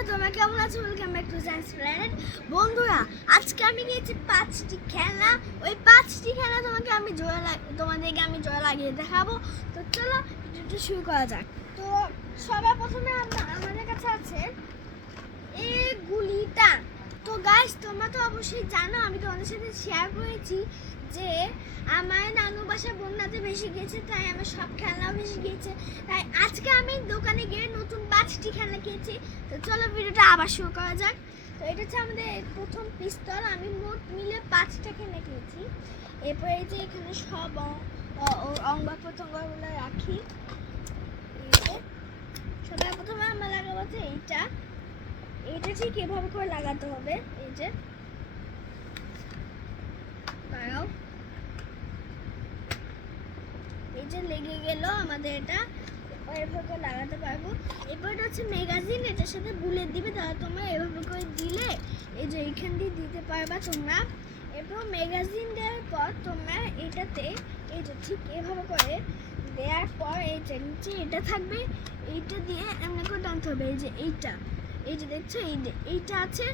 বন্ধুরা তোমরা কেমন আছো? Welcome back to science planet. বন্ধুরা আজকে আমি গিয়েছি 5টি খেলনা। ওই 5টি খেলনা তোমাদেরকে আমি জোড়া লাগিয়ে দেখাবো। তো চলো ভিডিওটা শুরু করা যাক। তো সবার প্রথমে আমাদের কাছে আছে এই গুলিটা। তো গাইস তোমরা তো অবশ্যই জানো, আমি তোমাদের সাথে শেয়ার করেছি যে আমার নানু বাসা বন্যাতে ভেসে গিয়েছে, তাই আমার সব খেলনাও ভেসে গিয়েছে। তাই আজকে আমি দোকানে গিয়ে নতুন 5টি খেলনা কিনেছি। তো চলো ভিডিওটা আবার শুরু করা যাক। তো এটা হচ্ছে আমাদের প্রথম পিস্তল। আমি মোট মিলে 5টা খেলনা কিনেছি। এরপরে এই যে এখানে সব অঙ্গ প্রত্যঙ্গগুলো রাখি। সবার প্রথমে আমরা লাগাবো হচ্ছে এইটা ঠিক এভাবে করে লাগাতে হবে। এই যে দাঁড়াও, এই যে লেগে গেল আমাদের এটা, এভাবে করে লাগাতে পারবো। এরপর এটা হচ্ছে ম্যাগাজিন, এটার সাথে বুলেট দিবে, তাহলে তোমরা এভাবে করে দিলে এই যে এইখান দিয়ে দিতে পারবা তোমরা। এরপর ম্যাগাজিন দেওয়ার পর তোমরা এটাতে এই যে ঠিক এভাবে করে দেওয়ার পর এই যে নিচে এটা থাকবে, এইটা দিয়ে এমনি করে টানতে হবে। এই যে এই যে দেখছো এইটা আছে,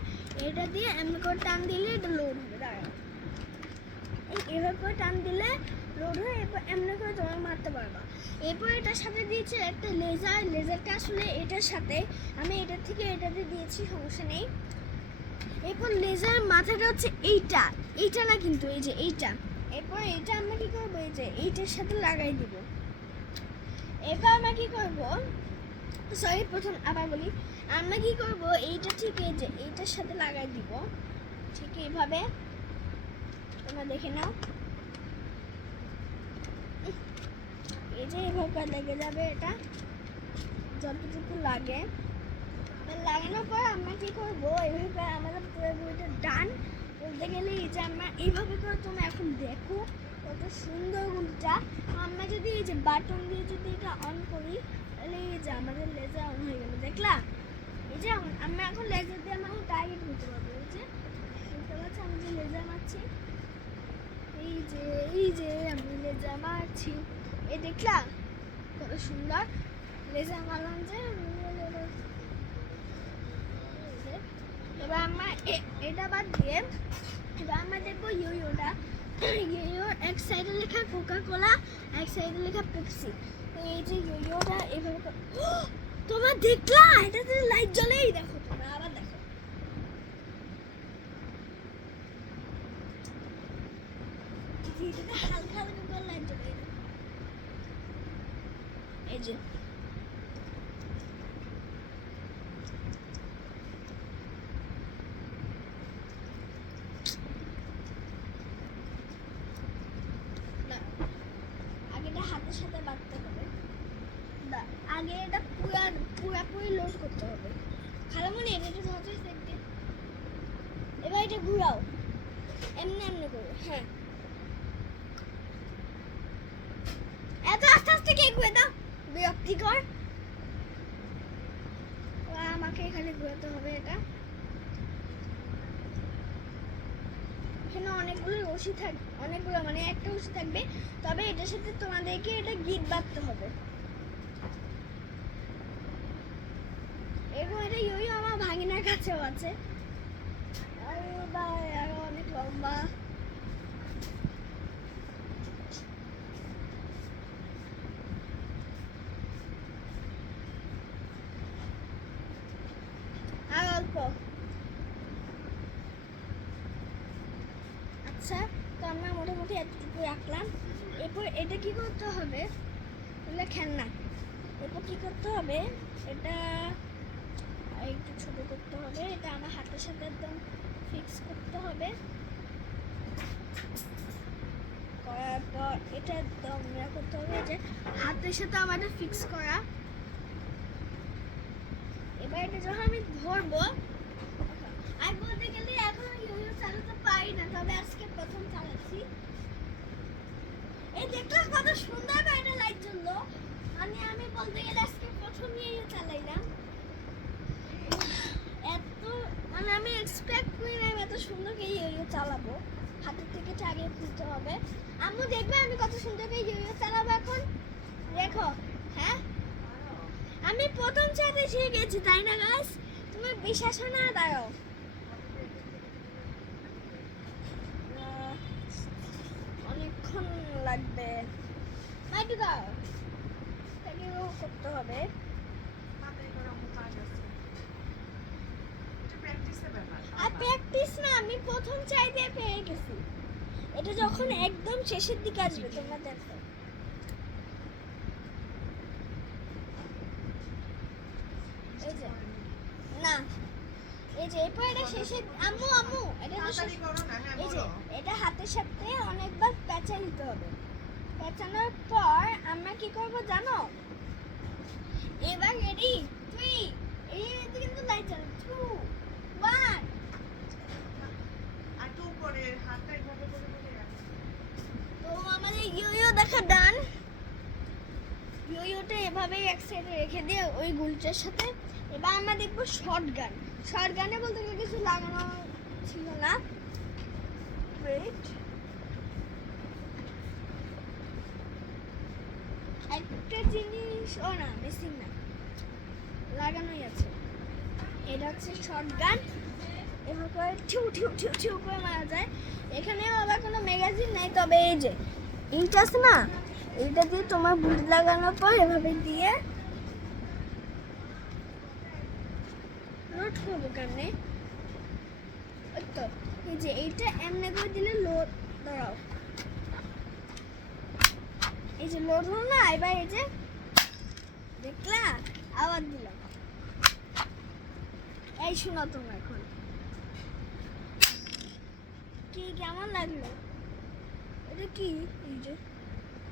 এটা দিয়ে এমনি করে টান দিলে এটা লোড হবে। দাঁড়াও, এভাবে করে টান দিলে লোড হয়ে এরপর এমনি করে তোমার মারতে পারবা। এরপর এটার সাথে দিয়েছে একটা লেজারটা আসলে এটার সাথে আমি এটার থেকে এটাতে দিয়েছি, সমস্যা নেই। এরপর লেজার মাথাটা হচ্ছে এইটা না কিন্তু এই যে এইটা। এরপর এটা আমরা কি করবো, এই যে এইটার সাথে লাগাই দিব। এরপর আমরা কি করবো, সরি প্রথম আবার বলি, আমরা কি করব, এইটা ঠিক এই যে এইটার সাথে লাগাই দিব, ঠিক এইভাবে। তোমরা দেখে নাও, এই যে এইভাবে লেগে যাবে এটা যতটুকু লাগে। লাগানোর পর আমরা কি করব, এইভাবে আমাদের পুরো বইটা ডান বলতে গেলে এই যে আমরা এইভাবে করে তোমরা এখন দেখো কত সুন্দর গুলিটা। আমরা যদি এই যে বাটন দিয়ে যদি এটা অন করি তাহলে এই যে আমাদের লেজার অন হয়ে গেল, দেখলা? এই যে আমরা এখন লেজার দিয়ে আমরা টার্গেট করতে পারবো। এই যে দেখতে পাচ্ছি আমি যে লেজার মারছি, এই যে আমি লেজার মারছি, এই দেখলা কত সুন্দর লেজার মারলাম যে। এবার আমরা এটা বাদ দিয়ে এবার আমরা দেখবো ইয়োটা। ইয়োর এক সাইডে লেখা কোকা কোলা, এক সাইডে লেখা পেপসি। এই যে ইয়োটা এভাবে তোমরা দেখলা, এটাতে লাইট জ্বলে, এই দেখো তোমরা আবার দেখো, এটাতে হালকা হালকা করে লাইট জ্বলে। এই যে হাতের সাথে বাঁধতে হবে, আগে এটা পুরাপুরি লোড করতে হবে। খালামনি এটা একটু ধরতে সেট, এবার এটা ঘুরাও এমনি করে। হ্যাঁ, এত আস্তে আস্তে কে ঘুরে দাও, বিরক্তিকর। আমাকে খালি ঘুরাতে হবে এটা। এখানে অনেকগুলো রশি থাকবে, অনেকগুলো মানে একটা রশি থাকবে, তবে এটার সাথে তোমাদেরকে এটা গিট বাঁধতে হবে। এবং এটা ইয়ো আমার ভাগিনার কাছেও আছে। আরো অনেক লম্বা। আর অল্প। আচ্ছা, তো আমরা মোটামুটি এতটুকু রাখলাম। এরপর এটা কি করতে হবে, এগুলো খেলনা। এরপর কি করতে হবে, এটা একটু ছোট করতে হবে, এটা আমার হাতের সাথে একদম ফিক্স করতে হবে। করার পর এটা একদম করতে হবে যে হাতের সাথে আমাদের ফিক্স করা। এবার এটা যখন আমি ধরবো, আর বলতে গেলে এখন ইউটিউব চালাতে পারি না, তবে আজকে প্রথম চালাচ্ছি। এই দেখলাম কত সুন্দর বাইরে লাইট জ্বললো। আমি বলতে গেলে আজকে প্রথম ইউটিউব চালাইলাম। এত মানে আমি এক্সপেক্ট করি না এত সুন্দর করে ইউটিউব চালাবো। হাতের থেকে চালিয়ে খুলতে হবে। আম্মু দেখবে আমি কত সুন্দর করে ইউটিউব চালাবো এখন, দেখো। হ্যাঁ, আমি প্রথম চালাতে শিখে গেছি, তাই না গাইস? তুমি বিশ্বাস হয় না, দাঁড়াও। অনেকক্ষণ লাগবে, একটু দাঁড়াও, করতে হবে। আর প্র্যাকটিস না, আমি প্রথম চাইতে পেয়ে গেছি। এটা যখন একদম শেষের দিকে আসবে তোমরা দেখো। এই যে না, এই যে এরপর এটা শেষে আম্মু আম্মু এটা এই যে এটা হাতের সাথে অনেকবার পেঁচা দিতে হবে। পেঁচানোর পর আমরা কি করব জানো? এবার রেডি 3 এই কিন্তু লাইট জ্বালো 2 1 আর 2 করে হাতটা এইভাবে করে করে রাখো। তো আমাদের ইয়ো দেখা ডান। ইয়োটা এভাবেই এক সাইডে রেখে দিয়ে ওই গুলটার সাথে এবার আমরা দেখবো শর্টগান। শর্টগানে বলতে গেলে কিছু লাগানো ছিল না। ওয়েট, একটা জিনিস ও না মিসিং না, লাগানোই আছে। এটা হচ্ছে শর্টগান, এভাবে করে ঠিউ ঠিউ ঠিউ ঠিউ করে মারা যায়। এখানেও আবার কোনো ম্যাগাজিন নেই, তবে এই যে এইটা আছে না, এইটা দিয়ে তোমার বুট লাগানোর পর এভাবে দিয়ে লোড করবো কেমনে, তো এই যে এইটা এমনি করে দিলে লোড, দাঁড়াও, এই যে লোড হলো না। এবার এই যে দেখলা আবার দিলাম। এই শোনো তোমরা এখন কি কেমন লাগলো? এটা কি এই যে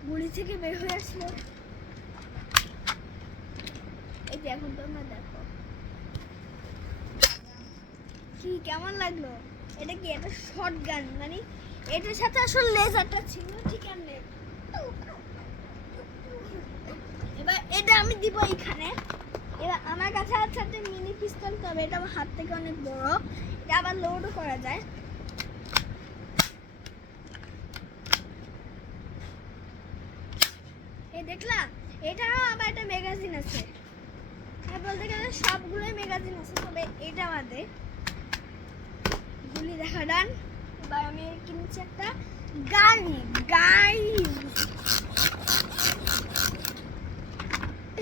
গুলি থেকে বের হয়ে আসলো, এই যে এখন তোমরা দেখো কি কেমন লাগলো। এটা কি একটা শর্টগান, মানে এটার সাথে আসলে লেজারটা ছিল ঠিক আছে। এবার এটা আমি দিব এখানে। এবার আমার কাছে আছে একটা মিনি পিস্তল, তবে এটা আমার হাত থেকে অনেক বড়, এটা আবার লোডও করা যায়। এই দেখলা, এটারও আবার একটা ম্যাগাজিন আছে। বলতে গেলে সবগুলোই ম্যাগাজিন আছে, তবে এটা বাদে। গুলি দেখা ডান। এবার আমি কিনছি একটা গাড়ি।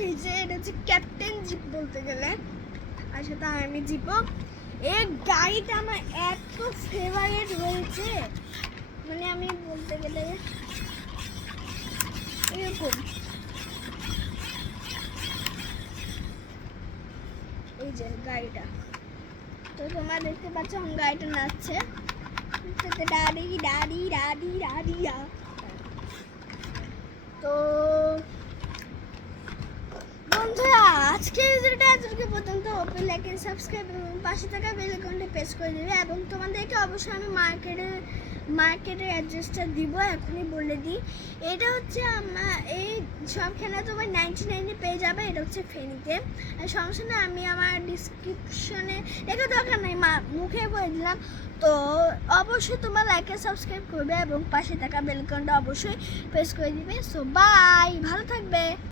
এই যে এটা হচ্ছে ক্যাপ্টেন জিপ বলতে গেলে, আর সাথে আর্মি জিপও। এই গাড়িটা আমার এত ফেভারিট হয়েছে, মানে আমি বলতে গেলে এরকম। এই যে গাড়িটা, তো তোমরা দেখতে পাচ্ছ আমার গাড়িটা নাচছে, ডাডি ডাডি ডাডি ডাডি। তো বন্ধুরা আজকের ভিডিওটা এতটুকু পর্যন্ত। ওপেন লাইক এন্ড সাবস্ক্রাইব এবং পাশে থাকা বেল আইকনটা প্রেস করে দেবে। এবং তোমাদেরকে অবশ্যই আমি মার্কেটের অ্যাড্রেসটা দিব, এখনই বলে দিই। এটা হচ্ছে আমার এই সবখানে তোমার 99 পেয়ে যাবে। এটা হচ্ছে ফেনীতে। আর সমস্যা না, আমি আমার ডিসক্রিপশনে লেখা দরকার নাই, মুখে বলে দিলাম। তো অবশ্যই তোমার লাইক আর সাবস্ক্রাইব করবে এবং পাশে থাকা বেল আইকনটা অবশ্যই প্রেস করে দিবে। সো বাই, ভালো থাকবে।